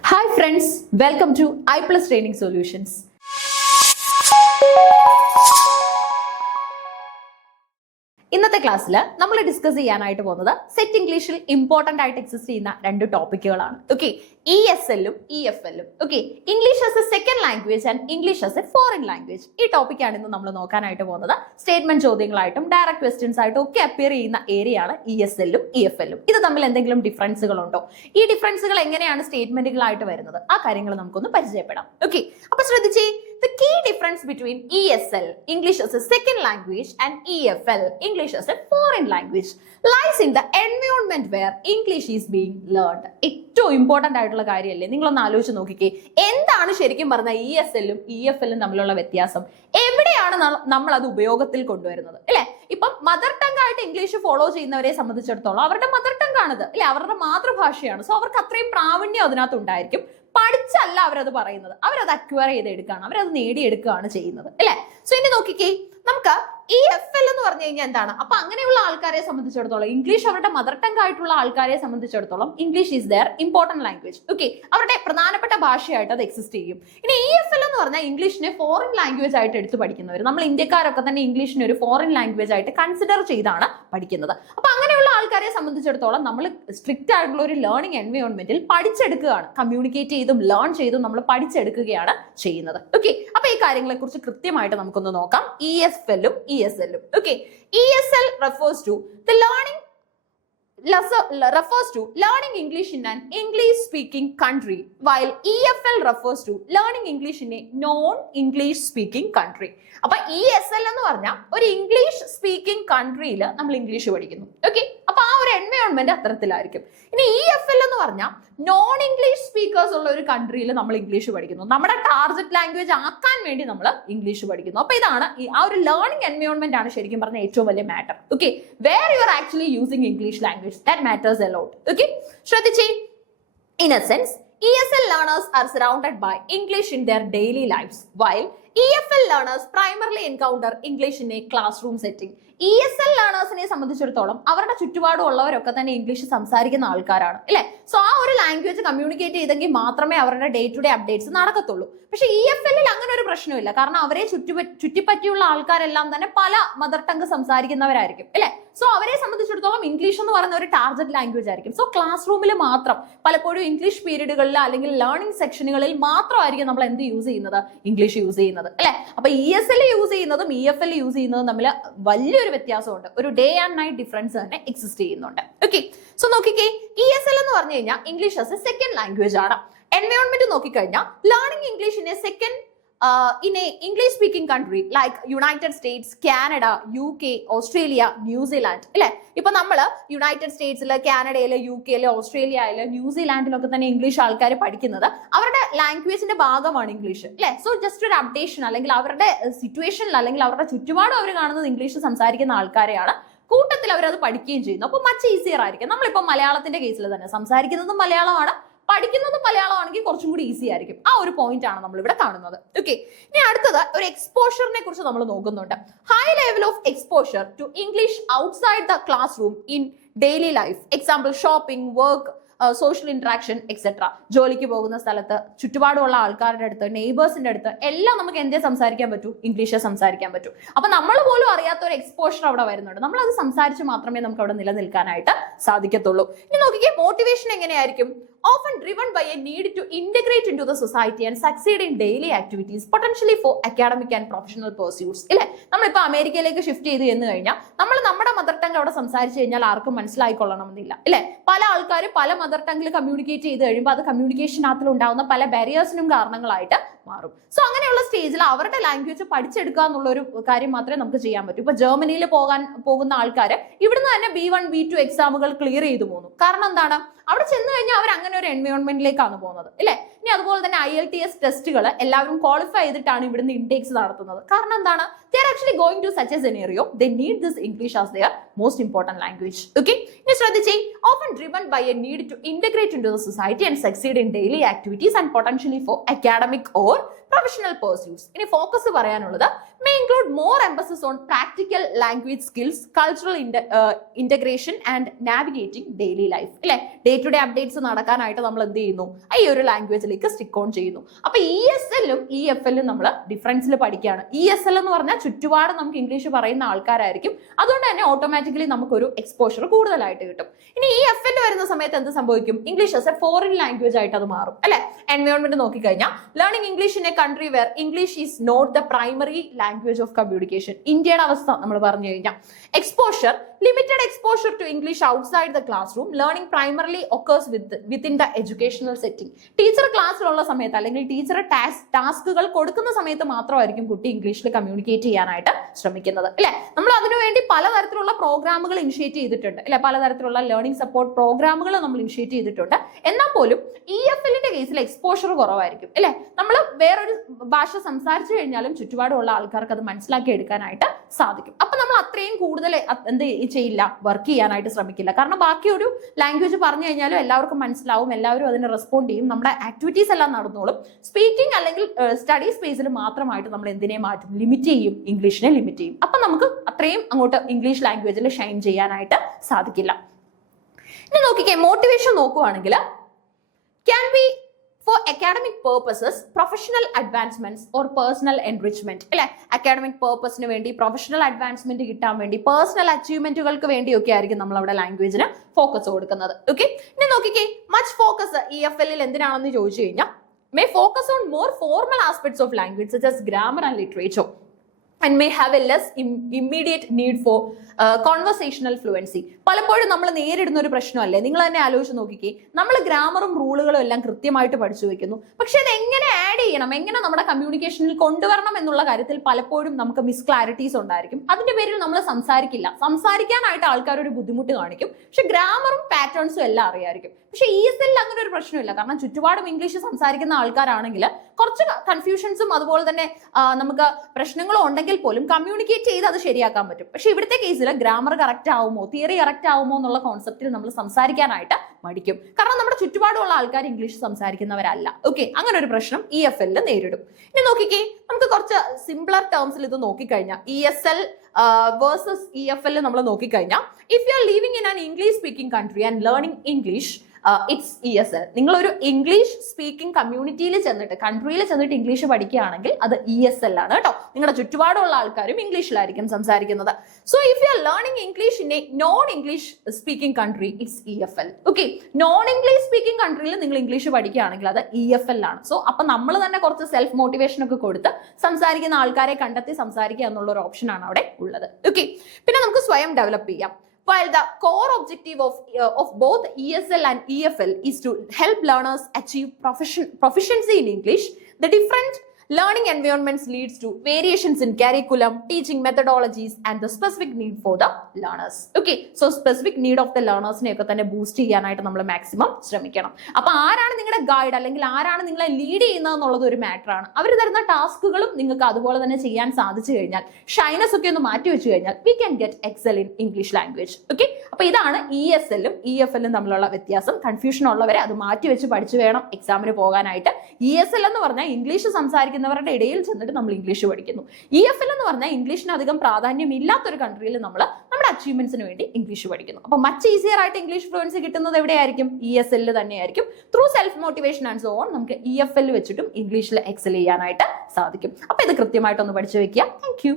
Hi friends, welcome to I Plus Training Solutions. ഇന്നത്തെ ക്ലാസ്സിൽ നമ്മൾ ഡിസ്കസ് ചെയ്യാനായിട്ട് പോകുന്നത് സെറ്റ് ഇംഗ്ലീഷിൽ ഇമ്പോർട്ടന്റ് ആയിട്ട് എക്സിസ്റ്റ് ചെയ്യുന്ന രണ്ട് ടോപ്പിക്കുകളാണ്. ഓക്കെ, ESL-ഉം EFL-ഉം. Okay, English as a second language and English as a foreign language. ഈ ടോപ്പിക്കാണ് ഇന്ന് നമ്മൾ നോക്കാനായിട്ട് പോകുന്നത്. സ്റ്റേറ്റ്മെന്റ് ചോദ്യങ്ങളായിട്ടും ഡയറക്ട് ക്വസ്റ്റ്യൻസ് ആയിട്ടും ഒക്കെ അപ്പിയർ ചെയ്യുന്ന ഏരിയയാണ് ESL-ഉം EFL-ഉം. ഇത് തമ്മിൽ എന്തെങ്കിലും ഡിഫറൻസുകൾ ഉണ്ടോ? ഈ ഡിഫറൻസുകൾ എങ്ങനെയാണ് സ്റ്റേറ്റ്മെന്റുകളായിട്ട് വരുന്നത്? ആ കാര്യങ്ങൾ നമുക്കൊന്ന് പരിചയപ്പെടാം. ഓക്കെ, അപ്പൊ ശ്രദ്ധിച്ചേ, the key difference between ESL, English as a second language, and EFL, English as a foreign language, lies in the environment where English is being learned. ഏറ്റവും ഇമ്പോർട്ടന്റ് ആയിട്ടുള്ള കാര്യമല്ലേ? നിങ്ങളൊന്ന് ആലോചിച്ച് നോക്കിക്കേ, എന്താണ് ശരിക്കും പറഞ്ഞാൽ ESL-ഉം EFL-ഉം തമ്മിലുള്ള വ്യത്യാസം? എവിടെയാണ് നമ്മൾ അത് ഉപയോഗത്തിൽ കൊണ്ടുവരുന്നത്? അല്ലെ, ഇപ്പം മദർ ടങ് ആയിട്ട് ഇംഗ്ലീഷ് ഫോളോ ചെയ്യുന്നവരെ സംബന്ധിച്ചിടത്തോളം അവരുടെ മദർ ടങ് ആണിത്, അല്ലെ, അവരുടെ മാതൃഭാഷയാണ്. സോ അവർക്ക് അത്രയും പ്രാവീണ്യം അതിനകത്ത് ഉണ്ടായിരിക്കും. പഠിച്ചല്ല അവരത് പറയുന്നത്, അവരത് അക്വയർ ചെയ്തെടുക്കുകയാണ്, അവരത് നേടിയെടുക്കുകയാണ് ചെയ്യുന്നത്, അല്ലെ. സോ ഇനി നോക്കിക്കേ, നമുക്ക് EFL എന്ന് പറഞ്ഞു കഴിഞ്ഞാൽ എന്താണ്? അപ്പൊ അങ്ങനെയുള്ള ആൾക്കാരെ സംബന്ധിച്ചിടത്തോളം, ഇംഗ്ലീഷ് അവരുടെ മദർ ടങ് ആയിട്ടുള്ള ആൾക്കാരെ സംബന്ധിച്ചിടത്തോളം English is their important language. Okay, അവരുടെ പ്രധാനപ്പെട്ട ഭാഷയായിട്ട് അത് എക്സിസ്റ്റ് ചെയ്യും. ഇനി EFL എന്ന് പറഞ്ഞാൽ ഇംഗ്ലീഷിനെ ഫോറിൻ ലാംഗ്വേജ് ആയിട്ട് എടുത്ത് പഠിക്കുന്നവർ. നമ്മൾ ഇന്ത്യക്കാരൊക്കെ തന്നെ ഇംഗ്ലീഷിനെ ഒരു ഫോറിൻ ലാംഗ്വേജ് ആയിട്ട് കൺസിഡർ ചെയ്താണ് പഠിക്കുന്നത്. അപ്പൊ അങ്ങനെയുള്ള ആൾക്കാരെ സംബന്ധിച്ചിടത്തോളം നമ്മൾ സ്ട്രിക്റ്റ് ആയിട്ടുള്ള ഒരു ലേണിംഗ് എൻവയോൺമെന്റിൽ പഠിച്ചെടുക്കുകയാണ്, കമ്മ്യൂണിക്കേറ്റ് ചെയ്തും ലേൺ ചെയ്തും നമ്മൾ പഠിച്ചെടുക്കുകയാണ് ചെയ്യുന്നത്. ഓക്കെ, അപ്പൊ ഈ കാര്യങ്ങളെ കുറിച്ച് കൃത്യമായിട്ട് നമുക്കൊന്ന് നോക്കാം. EFL-ഉം ESL-ഉം. Okay, ESL refers to learning English in an English speaking country, while EFL refers to learning English in a non-English speaking country. അപ്പൊ ESL എന്ന് പറഞ്ഞാൽ ഒരു ഇംഗ്ലീഷ് സ്പീക്കിംഗ് കൺട്രിയിൽ നമ്മൾ ഇംഗ്ലീഷ് പഠിക്കുന്നു. ഓക്കെ, അപ്പൊ ആ ഒരു എൻവയോൺമെന്റ് അത്തരത്തിലായിരിക്കും. ഇനി EFL എന്ന് പറഞ്ഞാൽ നോൺ ഇംഗ്ലീഷ് സ്പീക്കേഴ്സ് ഉള്ള ഒരു കൺട്രിയിൽ നമ്മൾ ഇംഗ്ലീഷ് പഠിക്കുന്നു. നമ്മുടെ ടാർഗറ്റ് ലാംഗ്വേജ് ആക്കാൻ വേണ്ടി നമ്മൾ ഇംഗ്ലീഷ് പഠിക്കുന്നു. അപ്പൊ ഇതാണ് ആ ഒരു ലേണിംഗ് എൻവയോൺമെന്റ് ആണ് ശരിക്കും പറഞ്ഞ ഏറ്റവും വലിയ matter. Okay, where you are actually using English language, that matters a lot. Okay, ശ്രദ്ധിച്ചേ, in a sense ESL learners are surrounded by English in their daily lives, while EFL learners primarily encounter English in a classroom setting. ESL ലേണേഴ്സിനെ സംബന്ധിച്ചിടത്തോളം അവരുടെ ചുറ്റുപാടുള്ളവരൊക്കെ തന്നെ English സംസാരിക്കുന്ന ആൾക്കാരാണ്, അല്ലെ. So ആ ഒരു language communicate ചെയ്തെങ്കിൽ മാത്രമേ അവരുടെ ഡേ ടു ഡേ അപ്ഡേറ്റ്സ് നടക്കത്തുള്ളൂ. പക്ഷെ EFL-ൽ അങ്ങനെ ഒരു പ്രശ്നമില്ല. കാരണം അവരെ ചുറ്റിപ്പറ്റിയുള്ള ആൾക്കാരെല്ലാം തന്നെ പല മദർ ടങ് സംസാരിക്കുന്നവരായിരിക്കും, അല്ലെ. സോ അവരെ സംബന്ധിച്ചിടത്തോളം ഇംഗ്ലീഷ് എന്ന് പറയുന്ന ഒരു ടാർഗറ്റ് ലാംഗ്വേജ് ആയിരിക്കും. സോ ക്ലാസ് റൂമിൽ മാത്രം, പലപ്പോഴും ഇംഗ്ലീഷ് പീരീഡുകളിൽ അല്ലെങ്കിൽ ലേണിംഗ് സെക്ഷനുകളിൽ മാത്രമായിരിക്കും നമ്മൾ എന്ത് യൂസ് ചെയ്യുന്നത്? ഇംഗ്ലീഷ് യൂസ് ചെയ്യുന്നത്, അല്ലെ. അപ്പൊ ESL യൂസ് ചെയ്യുന്നതും EFL യൂസ് ചെയ്യുന്നതും തമ്മിൽ വലിയൊരു വ്യത്യാസമുണ്ട്. ഒരു ഡേ ആൻഡ് നൈറ്റ് ഡിഫറൻസ് തന്നെ എക്സിസ്റ്റ് ചെയ്യുന്നുണ്ട്. ഓക്കെ, സോ നോക്കിക്കേ, ESL എന്ന് പറഞ്ഞു കഴിഞ്ഞാൽ English as a second language ആണ്. എൻവയോൺമെന്റ് നോക്കിക്കഴിഞ്ഞാൽ learning English in A second in a English speaking country like United States, Canada, UK, Australia, New Zealand, അല്ലെ. ഇപ്പൊ നമ്മള് യുണൈറ്റഡ് സ്റ്റേറ്റ്സില്, കാനഡയില്, UK-ല്, ഓസ്ട്രേലിയയില്, ന്യൂസിലാൻഡിലൊക്കെ തന്നെ ഇംഗ്ലീഷ് ആൾക്കാർ പഠിക്കുന്നത് അവരുടെ ലാംഗ്വേജിന്റെ ഭാഗമാണ് ഇംഗ്ലീഷ്, അല്ലെ. സോ ജസ്റ്റ് ഒരു അപ്ഡേഷൻ, അല്ലെങ്കിൽ അവരുടെ സിറ്റുവേഷനിൽ അല്ലെങ്കിൽ അവരുടെ ചുറ്റുപാടും അവർ കാണുന്നത് ഇംഗ്ലീഷ് സംസാരിക്കുന്ന ആൾക്കാരെയാണ്. കൂട്ടത്തിൽ അവരത് പഠിക്കുകയും ചെയ്യുന്നു. അപ്പൊ മച്ച് ഈസിയർ ആയിരിക്കും. നമ്മളിപ്പോ മലയാളത്തിന്റെ കേസിൽ തന്നെ സംസാരിക്കുന്നതും മലയാളമാണ്, പഠിക്കുന്നത് മലയാളമാണെങ്കിൽ കുറച്ചും കൂടി ഈസി ആയിരിക്കും. ആ ഒരു പോയിന്റ് ആണ് നമ്മൾ ഇവിടെ കാണുന്നത്. ഓക്കെ, ഇനി അടുത്തത് ഒരു എക്സ്പോഷറിനെ കുറിച്ച് നമ്മൾ നോക്കുന്നുണ്ട്. High level of exposure to English outside the classroom in daily life. Example shopping, work, social interaction etcetera. ജോലിക്ക് പോകുന്ന സ്ഥലത്ത്, ചുറ്റുപാടുള്ള ആൾക്കാരുടെ അടുത്ത്, നെയ്ബേഴ്സിന്റെ അടുത്ത് എല്ലാം നമുക്ക് എന്തേ സംസാരിക്കാൻ പറ്റൂ? ഇംഗ്ലീഷ് സംസാരിക്കാൻ പറ്റൂ. അപ്പൊ നമ്മൾ പോലും അറിയാത്ത ഒരു എക്സ്പോഷർ അവിടെ വരുന്നുണ്ട്. നമ്മൾ അത് സംസാരിച്ച് മാത്രമേ നമുക്ക് അവിടെ നിലനിൽക്കാനായിട്ട് സാധിക്കത്തുള്ളൂ. ഇനി നോക്കിക്കേ, മോട്ടിവേഷൻ എങ്ങനെയായിരിക്കും? often driven by a need to integrate into the society and succeed in daily activities, potentially for academic and professional pursuits. ഇല്ലേ, നമ്മളിപ്പോ അമേരിക്കയിലേക്ക് ഷിഫ്റ്റ് ചെയ്ത് ചെന്ന് കഴിഞ്ഞാൽ നമ്മൾ നമ്മുടെ മദർ ടങ് അവിടെ സംസാരിച്ചു കഴിഞ്ഞാൽ ആർക്കും മനസ്സിലായിക്കൊള്ളണമെന്നില്ല, അല്ലെ. പല ആൾക്കാർ പല മദർ ടങ്ങിൽ കമ്മ്യൂണിക്കേറ്റ് ചെയ്ത് കഴിയുമ്പോൾ അത് കമ്മ്യൂണിക്കേഷനകത്തിൽ ഉണ്ടാകുന്ന പല ബാരിയേഴ്സിനും കാരണങ്ങളായിട്ട് മാറും. സോ അങ്ങനെയുള്ള സ്റ്റേജിൽ അവരുടെ ലാംഗ്വേജ് പഠിച്ചെടുക്കുക എന്നുള്ള ഒരു കാര്യം മാത്രമേ നമുക്ക് ചെയ്യാൻ പറ്റൂ. ഇപ്പൊ ജർമ്മനിയിൽ പോകുന്ന ആൾക്കാർ ഇവിടുന്ന് തന്നെ B1, B2 എക്സാമുകൾ ക്ലിയർ ചെയ്തു പോകുന്നു. കാരണം എന്താണ്? അവിടെ ചെന്ന് കഴിഞ്ഞാൽ അവർ അങ്ങനെ ഒരു എൻവയോൺമെന്റിലേക്കാണ് പോകുന്നത്, അല്ലെ. ഇനി അതുപോലെ തന്നെ IELTS ടെസ്റ്റുകൾ എല്ലാവരും ക്വാളിഫൈ ചെയ്തിട്ടാണ് ഇവിടുന്ന് ഇൻടേക്സ് നടത്തുന്നത്. കാരണം എന്താണ്? they are actually going to such a scenario, they need this English as their most important language. Okay, ഇനി ശ്രദ്ധിച്ചേ, often driven by a need to integrate into the society and succeed in daily activities and potentially for academic or professional pursuits. ഇനി focus പറയാനുള്ളത് may include more emphasis on practical language skills, cultural integration and navigating daily life. അല്ലെ, day to day updates നടക്കാനായിട്ട് നമ്മൾ എന്ത് ചെയ്യുന്നു, ഈ ഒരു ലാംഗ്വേജിലേക്ക് stick on ചെയ്യുന്നു. അപ്പൊ ESLും EFLും നമ്മൾ ഡിഫറൻസിൽ പഠിക്കുകയാണ്. ESL എന്ന് പറഞ്ഞാൽ ചുറ്റുപാട് നമുക്ക് ഇംഗ്ലീഷ് പറയുന്ന ആൾക്കാരായിരിക്കും, അതുകൊണ്ട് തന്നെ ഓട്ടോമാറ്റിക്കലി നമുക്കൊരു എക്സ്പോഷർ കൂടുതലായിട്ട് കിട്ടും. ഇനി EFL വരുന്ന സമയത്ത് എന്ത് സംഭവിക്കും, English as a foreign language ആയിട്ട് അത് മാറും. അല്ലെ, എൻവയോൺമെന്റ് നോക്കിക്കഴിഞ്ഞാൽ learning English in a country where English is not the primary language of communication. ഇന്ത്യയുടെ അവസ്ഥ നമ്മൾ പറഞ്ഞു കഴിഞ്ഞാൽ exposure, limited exposure to English outside the classroom, learning primarily occurs within the educational setting. Teacher ക്ലാസ്സിലുള്ള സമയത്ത് അല്ലെങ്കിൽ teacher ടാസ്കുകൾ കൊടുക്കുന്ന സമയത്ത് മാത്രമായിരിക്കും കുട്ടി ഇംഗ്ലീഷിൽ കമ്മ്യൂണിക്കേറ്റ് ചെയ്യാനായിട്ട് ശ്രമിക്കുന്നത്. അല്ലെ, നമ്മൾ അതിനുവേണ്ടി പലതരത്തിലുള്ള പ്രോഗ്രാമുകൾ ഇനിഷ്യേറ്റ് ചെയ്തിട്ടുണ്ട്. അല്ലെ, പലതരത്തിലുള്ള ലേണിംഗ് സപ്പോർട്ട് പ്രോഗ്രാമുകൾ നമ്മൾ ഇനിഷ്യേറ്റ് ചെയ്തിട്ടുണ്ട്. എന്നാൽ പോലും EFLന്റെ കേസിൽ എക്സ്പോഷർ കുറവായിരിക്കും. അല്ലെ, നമ്മൾ വേറൊരു ഭാഷ സംസാരിച്ചു കഴിഞ്ഞാലും ചുറ്റുപാടുള്ള ആൾക്കാർക്ക് അത് മനസ്സിലാക്കി എടുക്കാനായിട്ട് സാധിക്കും. അപ്പൊ നമ്മൾ അത്രയും കൂടുതൽ എന്ത് ചെയ്യില്ല, വർക്ക് ചെയ്യാനായിട്ട് ശ്രമിക്കില്ല. കാരണം ബാക്കി ഒരു ലാംഗ്വേജ് പറഞ്ഞു കഴിഞ്ഞാലും എല്ലാവർക്കും മനസ്സിലാവും, എല്ലാവരും അതിന് റെസ്പോണ്ട് ചെയ്യും, നമ്മുടെ ആക്ടിവിറ്റീസ് എല്ലാം നടന്നോളും. സ്പീക്കിംഗ് അല്ലെങ്കിൽ സ്റ്റഡി സ്പേസിൽ മാത്രമായിട്ട് നമ്മൾ എന്തിനെ മാറ്റും, ലിമിറ്റ് ചെയ്യും, ഇംഗ്ലീഷിനെ ലിമിറ്റ് ചെയ്യും. അപ്പൊ നമുക്ക് അത്രയും അങ്ങോട്ട് ഇംഗ്ലീഷ് ലാംഗ്വേജിൽ ഷൈൻ ചെയ്യാനായിട്ട് സാധിക്കില്ല. ഇനി നോക്കിക്കേ, മോട്ടിവേഷൻ നോക്കുവാണെങ്കിൽ can be for academic purposes, professional advancements or personal enrichment. അല്ലെ, അക്കാഡമിക് പേർപ്പസിന് വേണ്ടി, പ്രൊഫഷണൽ അഡ്വാൻസ്മെന്റ് കിട്ടാൻ വേണ്ടി, പേഴ്സണൽ അച്ചീവ്മെന്റുകൾക്ക് വേണ്ടിയൊക്കെ ആയിരിക്കും നമ്മൾ അവിടെ ലാംഗ്വേജിന് ഫോക്കസ് കൊടുക്കുന്നത്. ഓക്കെ, ഇനി നോക്കിക്കേ, മച്ച് ഫോക്കസ് EFLൽ എന്തിനാണെന്ന് ചോദിച്ചു കഴിഞ്ഞാൽ may focus on more formal aspects of language such as grammar and literature and may have a less immediate need for conversational fluency. പലപ്പോഴും നമ്മൾ നേരിടുന്ന ഒരു പ്രശ്നമല്ലേ, നിങ്ങൾ തന്നെ ആലോചിച്ച് നോക്കിക്കേ, നമ്മൾ ഗ്രാമറും റൂളുകളും എല്ലാം കൃത്യമായിട്ട് പഠിച്ചു വെക്കുന്നു, പക്ഷെ അത് എങ്ങനെ ആഡ് ചെയ്യണം, എങ്ങനെ നമ്മുടെ കമ്മ്യൂണിക്കേഷനിൽ കൊണ്ടുവരണം എന്നുള്ള കാര്യത്തിൽ പലപ്പോഴും നമുക്ക് മിസ് ക്ലാരിറ്റീസ് ഉണ്ടായിരിക്കും. അതിന്റെ പേരിൽ നമ്മൾ സംസാരിക്കില്ല, സംസാരിക്കാനായിട്ട് ആൾക്കാർ ഒരു ബുദ്ധിമുട്ട് കാണിക്കും, പക്ഷെ ഗ്രാമറും പാറ്റേൺസും എല്ലാം അറിയായിരിക്കും. പക്ഷെ ESL അങ്ങനെ ഒരു പ്രശ്നമില്ല, കാരണം ചുറ്റുപാടും ഇംഗ്ലീഷ് സംസാരിക്കുന്ന ആൾക്കാരാണെങ്കിൽ കുറച്ച് കൺഫ്യൂഷൻസും അതുപോലെ തന്നെ നമുക്ക് പ്രശ്നങ്ങളും ഉണ്ടെങ്കിൽ പോലും കമ്മ്യൂണിക്കേറ്റ് ചെയ്ത് അത് ശരിയാക്കാൻ പറ്റും. പക്ഷെ ഇവിടുത്തെ കേസിൽ ഗ്രാമർ കറക്റ്റ് ആവുമോ, തിയറി കറക്റ്റ് ആവുമോ എന്നുള്ള കോൺസെപ്റ്റിൽ നമ്മൾ സംസാരിക്കാനായിട്ട് മടിക്കും, കാരണം നമ്മുടെ ചുറ്റുപാടുള്ള ആൾക്കാർ ഇംഗ്ലീഷ് സംസാരിക്കുന്നവരല്ല. ഓക്കെ, അങ്ങനെ ഒരു പ്രശ്നം EFL നേരിടും. ഇനി നോക്കിക്കേ, നമുക്ക് കുറച്ച് സിംപ്ലർ ടേംസിൽ ഇത് നോക്കിക്കഴിഞ്ഞാൽ ESL വേഴ്സസ് EFL നമ്മൾ നോക്കിക്കഴിഞ്ഞാൽ, if you are living in an English speaking country and learning English, it's ESL. നിങ്ങളൊരു ഇംഗ്ലീഷ് സ്പീക്കിംഗ് കമ്മ്യൂണിറ്റിയിൽ ചെന്നിട്ട്, കൺട്രിയിൽ ചെന്നിട്ട് ഇംഗ്ലീഷ് പഠിക്കുകയാണെങ്കിൽ അത് ESL ആണ് കേട്ടോ. നിങ്ങളുടെ ചുറ്റുപാടുള്ള ആൾക്കാരും ഇംഗ്ലീഷിലായിരിക്കും സംസാരിക്കുന്നത്. So if you are learning English in a non English speaking country, it's EFL. Okay, non English speaking കൺട്രിയിൽ നിങ്ങൾ ഇംഗ്ലീഷ് പഠിക്കുകയാണെങ്കിൽ അത് EFL ആണ്. സോ അപ്പൊ നമ്മൾ തന്നെ കുറച്ച് സെൽഫ് മോട്ടിവേഷൻ ഒക്കെ കൊടുത്ത് സംസാരിക്കുന്ന ആൾക്കാരെ കണ്ടെത്തി സംസാരിക്കുക എന്നുള്ള ഒരു ഓപ്ഷൻ ആണ് അവിടെ ഉള്ളത്. ഓക്കെ, പിന്നെ നമുക്ക് സ്വയം ഡെവലപ്പ് ചെയ്യാം. While the core objective of both ESL and EFL is to help learners achieve proficiency in English, the different learning environments leads to variations in curriculum, teaching methodologies and the specific need for the learners. Okay, so specific need of the learners ne okke thanne boost cheyanayittu nammal maximum ശ്രമിക്കണം. അപ്പോൾ ആരാണ് നിങ്ങളുടെ guide അല്ലെങ്കിൽ ആരാണ് നിങ്ങളെ lead ചെയ്യുന്നത് എന്നുള്ളത് ഒരു മാറ്റർ ആണ്. അവർ തരുന്ന ടാസ്കുകളും നിങ്ങൾക്ക് അതുപോലെ തന്നെ ചെയ്യാൻ സാധിച്ചു കഴിഞ്ഞാൽ, ഷൈനസ് ഒക്കെ ഒന്ന് മാറ്റി വെച്ച് കഴിഞ്ഞാൽ, we can get excel in English language. Okay, അപ്പോൾ ഇതാണ് ESLും EFLും തമ്മിലുള്ള വ്യത്യാസം. കൺഫ്യൂഷൻ ഉള്ളവരെ അത് മാറ്റി വെച്ച് പഠിച്ചു വേണം എക്സാമിന് പോകാനായിട്ട്. ESL എന്ന് പറഞ്ഞാൽ ഇംഗ്ലീഷ് സംസാരിക്കുന്നവരുടെ ഇടയിൽ ചെന്നിട്ട് നമ്മൾ ഇംഗ്ലീഷ് പഠിക്കുന്നു. EFL എന്ന് പറഞ്ഞാൽ ഇംഗ്ലീഷിന് അധികം പ്രാധാന്യം ഇല്ലാത്തൊരു കൺട്രിയിൽ നമ്മൾ നമ്മുടെ അച്ചീവ്മെന്റ്സിന് വേണ്ടി ഇംഗ്ലീഷ് പഠിക്കുന്നു. അപ്പോൾ മച്ച് ഈസിയർ ആയിട്ട് ഇംഗ്ലീഷ് ഫ്ലുവൻസി കിട്ടുന്നത് എവിടെയായിരിക്കും? ESL തന്നെയായിരിക്കും. Through self motivation and so on നമുക്ക് EFL വെച്ചിട്ടും ഇംഗ്ലീഷിൽ എക്സൽ ചെയ്യാനായിട്ട് സാധിക്കും. അപ്പോൾ ഇത് കൃത്യമായിട്ടൊന്ന് പഠിച്ചു വെക്കുക. Thank you.